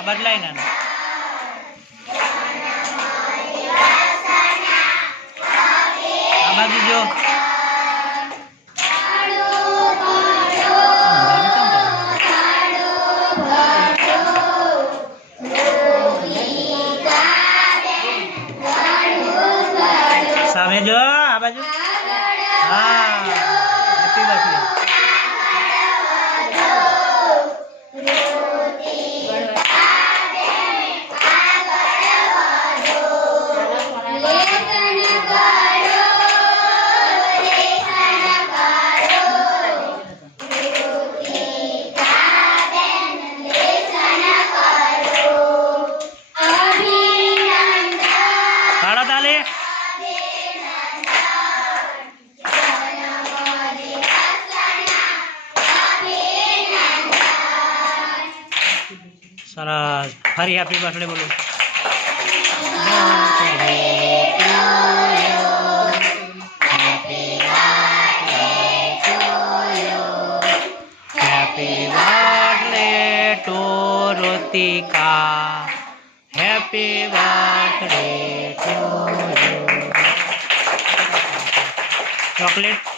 આ બદલાય ના આ બાજુ જો સામે જો આ બાજુ હા હેપી બર્થડે સરસ ફરી હેપી બર્થડે બોલો happy birthday to Rutika happy birthday to you chocolate